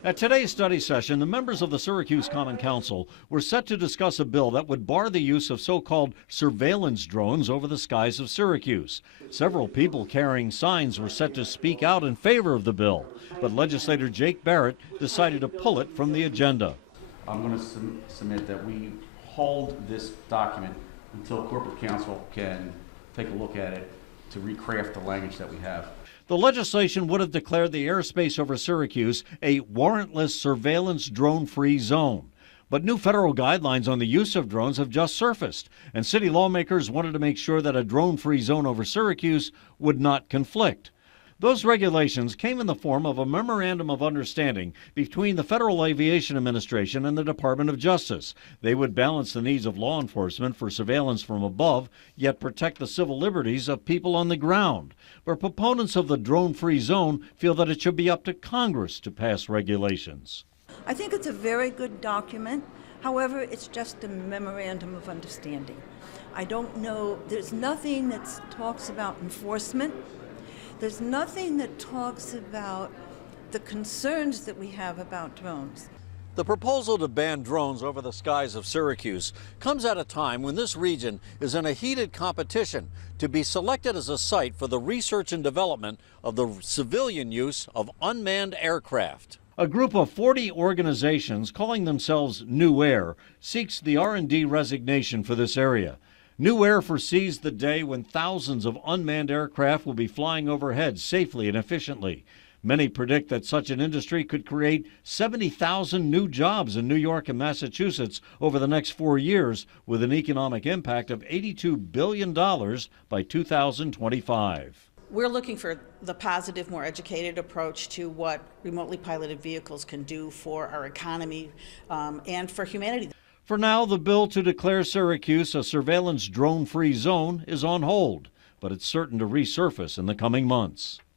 At today's study session, the members of the Syracuse Common Council were set to discuss a bill that would bar the use of so-called surveillance drones over the skies of Syracuse. Several people carrying signs were set to speak out in favor of the bill, but legislator Jake Barrett decided to pull it from the agenda. I'm going to submit that we hold this document until corporate counsel can take a look at it to recraft the language that we have. The legislation would have declared the airspace over Syracuse a warrantless surveillance drone-free zone. But new federal guidelines on the use of drones have just surfaced, and city lawmakers wanted to make sure that a drone-free zone over Syracuse would not conflict. Those regulations came in the form of a memorandum of understanding between the Federal Aviation Administration and the Department of Justice. They would balance the needs of law enforcement for surveillance from above, yet protect the civil liberties of people on the ground. But proponents of the drone-free zone feel that it should be up to Congress to pass regulations. I think it's a very good document. However, it's just a memorandum of understanding. I don't know, there's nothing that talks about enforcement. There's nothing that talks about the concerns that we have about drones. The proposal to ban drones over the skies of Syracuse comes at a time when this region is in a heated competition to be selected as a site for the research and development of the civilian use of unmanned aircraft. A group of 40 organizations calling themselves New Air seeks the R&D resignation for this area. New Air foresees the day when thousands of unmanned aircraft will be flying overhead safely and efficiently. Many predict that such an industry could create 70,000 new jobs in New York and Massachusetts over the next 4 years, with an economic impact of $82 billion by 2025. We're looking for the positive, more educated approach to what remotely piloted vehicles can do for our economy and for humanity. For now, the bill to declare Syracuse a surveillance drone-free zone is on hold, but it's certain to resurface in the coming months.